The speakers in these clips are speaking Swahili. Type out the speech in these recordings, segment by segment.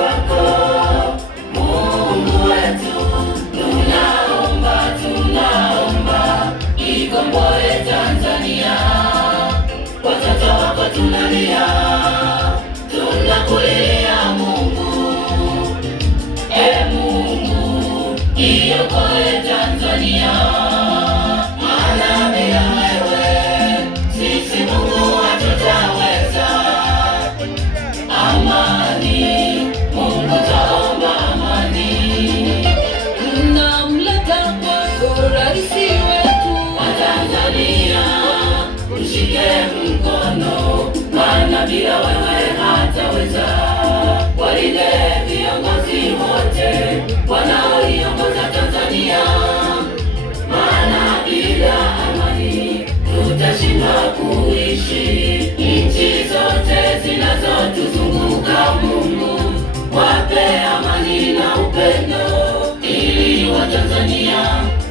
kwako Mungu wetu, tunaomba ikomboe Tanzania. Watoto wako tunalia, tunakulilia Mungu, Mungu iokoe Tanzania. Maana bila wewe sisi Mungu hatutaweza. Amani, Mungu taomba amani. Tunamleta kwako rais wetu wa Tanzania, mshike mkono, maana bila wewe hataweza. Walinde viongozi wote wanaoiongoza Tanzania, maana bila amani tutashindwa kuishi. Nchi zote zinazotuzunguka Mungu wape amani na upendo, ili Watanzania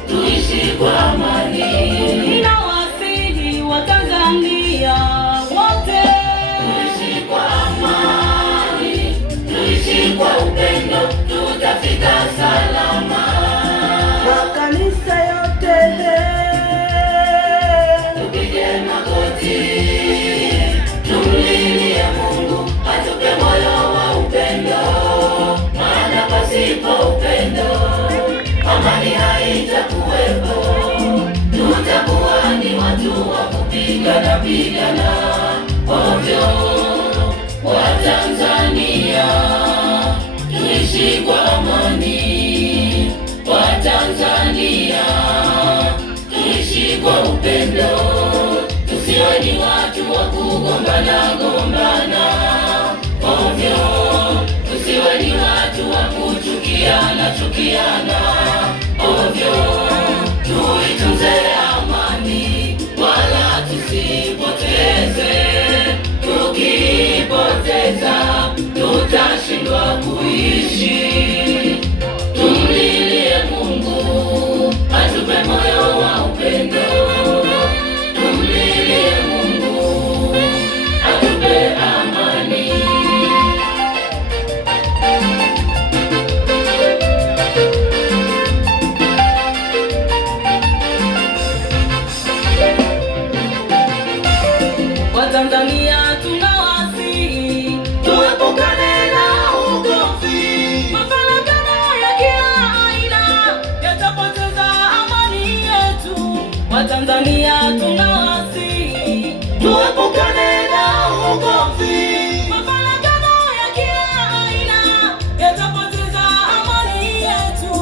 tuishi kwa amani. Ninawasihi Watanzania wote tuishi kwa amani, tuishi kwa upendo, tutafika salama. Makanisa yote tupige magoti, tumlilie Mungu atupe moyo wa upendo, maana pasipo upendo amani haitakuwepo. Tutakuwa ni watu wa kupigana ovyo. Watanzania tuishi kwa amani, Watanzania tuishi kwa upendo, tusiwe ni watu wa kugombana ovyo, tusiwe ni watu wa kuchukiana ovyo. Tuitunze amani wala tusipoteze, tukipoteza tutashindwa kuishi. Tumlilie Mungu atupe moyo wa upendo, tumlilie Mungu atupe amani. Watanzania tunawasihi tuepukane na ugomvi, mafarakano ya kila aina yatapoteza amani yetu. Watanzania tunawasihi tuepukane na ugomvi, mafarakano ya kila aina yatapoteza amani yetu.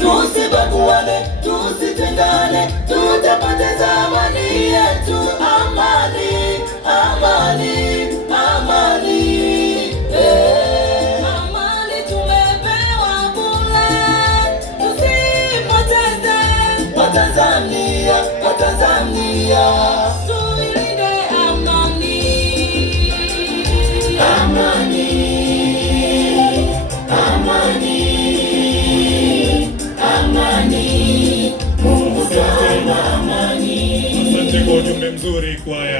Tusibaguane, tusitengane, tutapoteza amani yetu. Amani, amani, amani, amani tumepewa bure, tusipoteze. Watanzania, Watanzania tuilinde amani, amani, amani, amani. Mungu tuomba amani. Asante kwa ujumbe mzuri kwaya.